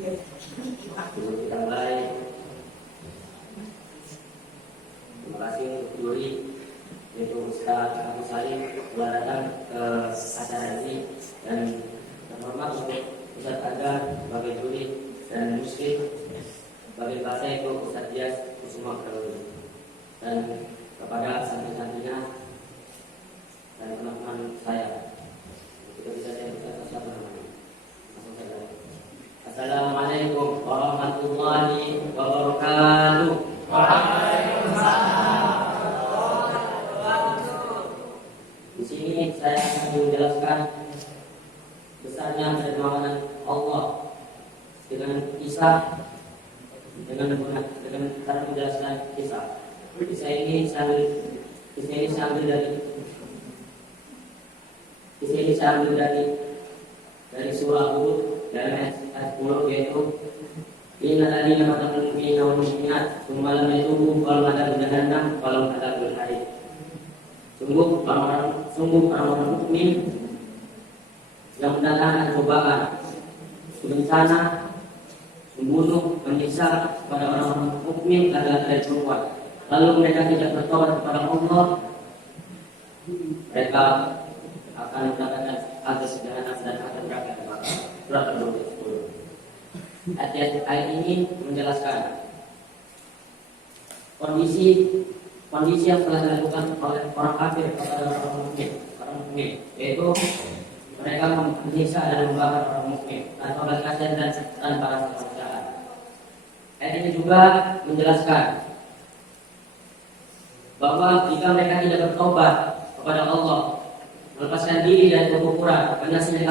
Sebelum kita mulai, terima kasih untuk juri yaitu Ustaz Abu Salim telah datang ke acara ini, dan terhormat untuk Ustaz Aga sebagai juri dan muslim sebagai bahasa itu Ustaz Dias Kusuma Kalori, dan kepada santri-santrinya dan teman-teman saya. Kita bisa lihat siapa namanya. Assalamualaikum warahmatullahi wabarakatuh. Waalaikumsalam. Di sini saya akan menjelaskan besarnya kedermawanan Allah dengan kisah, dengan cara menjelaskan kisah. Kisah ini saya ambil dari surah Hud dari ayat 10, yaitu innal ladzina fatanul mu'minina wal mu'minat tsumma lam yatubu falahum adzabun jahannam walahum adzabul harim. Sungguh orang-orang mukmin yang mendatangkan cobaan, bencana, membunuh, menyiksa kepada orang-orang mukmin laki-laki dan perempuan, lalu mereka tidak bertobat kepada Allah, mereka akan mendapatkan azab jahanam dan akan neraka neraka. Surat Al-Baqarah 10. Ayat ini menjelaskan kondisi yang telah dilakukan oleh orang kafir kepada orang mukmin, yaitu mereka menyiksa dan membakar orang mukmin tanpa belas kasihan dan tanpa rasa kemanusiaan. Ayat ini juga menjelaskan bahwa jika mereka tidak bertobat kepada Allah, melepaskan diri dari kekufuran, menyesali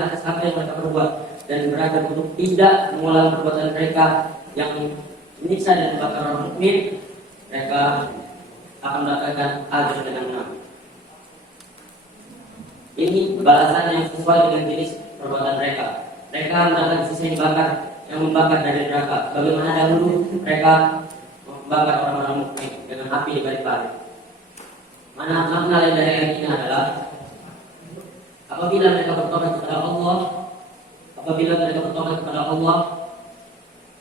atas apa yang mereka perbuat, dan beradab untuk tidak mengulangi perbuatan mereka yang menyiksa dan membakar orang mukmin, mereka akan mendapatkan azab jahannam. Ini balasan yang sesuai dengan jenis perbuatan mereka. Mereka mendapatkan sisa yang membakar dari neraka. Bagaimana dahulu mereka membakar orang-orang mukmin dengan api di balik-balik. Makna lain dari ayat ini adalah apabila mereka bertobat kepada Allah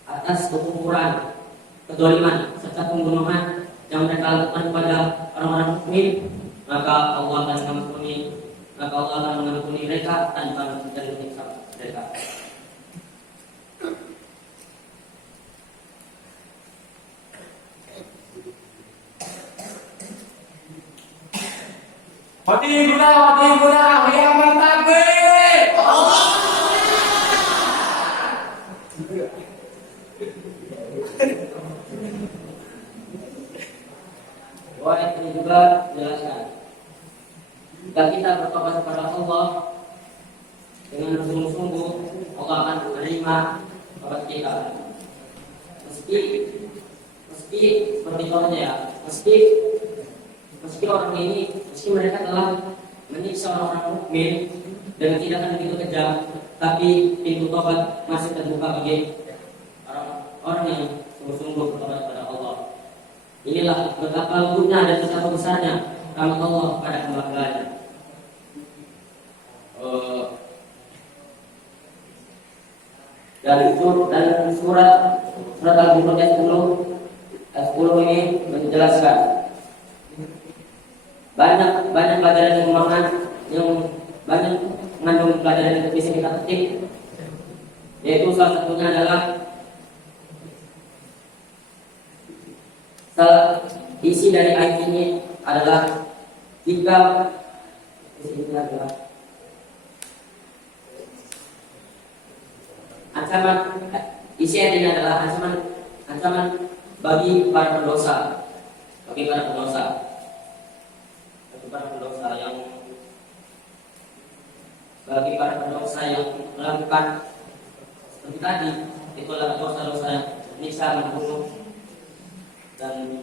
atas kekufuran, kedzaliman serta pembunuhan yang mereka lakukan kepada orang-orang mukmin, maka Allah akan mengampuni mereka tanpa menyiksa mereka. Wati guna, yang bertakbir. Ayat ini juga menjelaskan jika kita bertobat kepada Allah dengan bersungguh-sungguh, Allah akan menerima tobat kita. Meski seperti contohnya ya, meski mereka telah menyiksa orang-orang mukmin dengan tindakan begitu kejam, tapi pintu tobat masih terbuka bagi orang yang sungguh-sungguh bertobat kepada Allah. Inilah betapa lembutnya dan betapa besarnya rahmat Allah kepada hamba-hambanya. Dan surat Al-Baqarah ayat 10 ini menjelaskan banyak pelajaran yang banyak mengandung pelajaran yang bisa kita petik, yaitu salah satunya adalah isi dari ayat ini adalah isi ayat ini adalah ancaman bagi para pendosa yang melakukan seperti tadi, itulah dosa-dosa yang menyiksa, membunuh dan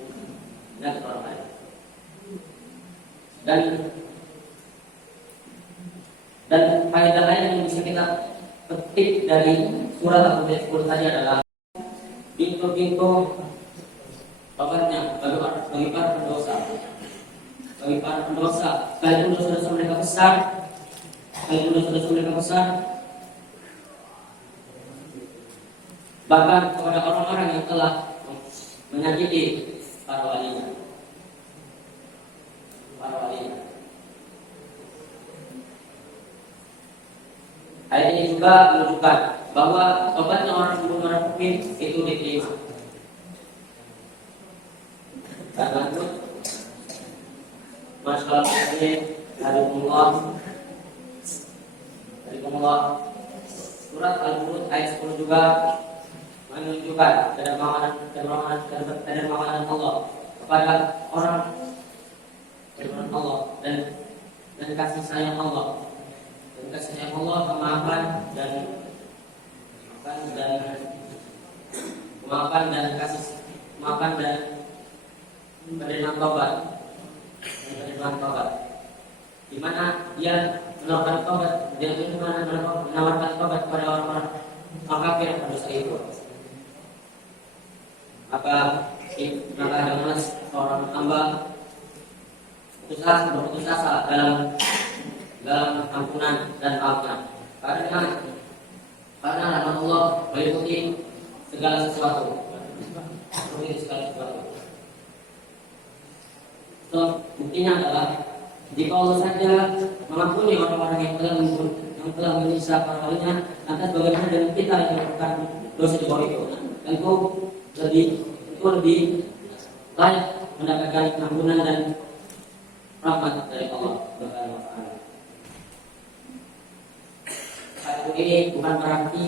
menyakiti orang lain. Dan faedah lain yang bisa kita petik dari surat Al-Baqarah 10 tadi adalah pintu-pintu tobatnya bagi para pendosa. Sekalipun dosa-dosa mereka besar, bahkan kepada orang-orang yang telah menyakiti para walinya. Ayat ini juga menunjukkan bahwa tobatnya orang mukmin itu diterima. Dan lanjut, masalah ini dari Allah. Surat Al-Mulk ayat 10 juga menunjukkan kedermawanan Allah kepada orang Allah dan kasih sayang Allah. Dan kasih sayang Allah, kemaafan dan penerimaan taubat. Di mana dia menawarkan taubat, dia menawarkan taubat kepada orang-orang kafir pada dosa itu. Maka dengan seorang hamba berputus asa dalam ampunan dan maafnya. Karena rahmat Allah meliputi segala sesuatu. So, buktinya adalah jika Allah saja mengampuni orang-orang yang telah menyiksa para walinya, lantas bagaimana dengan kita yang melakukan dosa di bawah itu? Tentu lebih layak mendapatkan ampunan dan rahmat dari Allah Subhanahu wa taala. Hal ini bukan berarti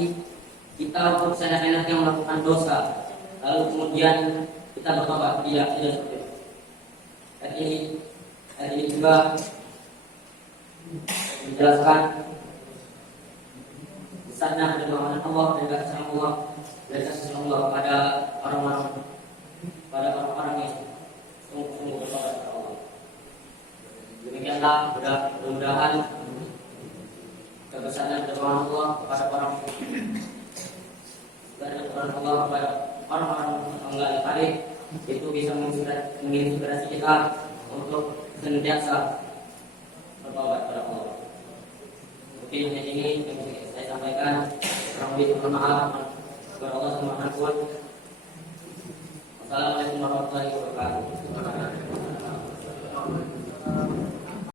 kita untuk seenak-enaknya melakukan dosa lalu kemudian kita bertobat. Tidak seperti itu. Ayat ini juga menjelaskan besarnya kedermawanan Allah dan kasih Allah pada orang-orang yang sungguh-sungguh bertobat kepada Allah. Demikianlah mudah-mudahan kebesaran kedermawanan Allah kepada orang-orang yang baik itu bisa menginspirasi kita untuk senantiasa bertobat kepada Allah. Mungkin ini yang saya sampaikan. Kurang lebih mohon maaf kepada Allah Subhanahu wa taala. Wassalamualaikum warahmatullahi wabarakatuh.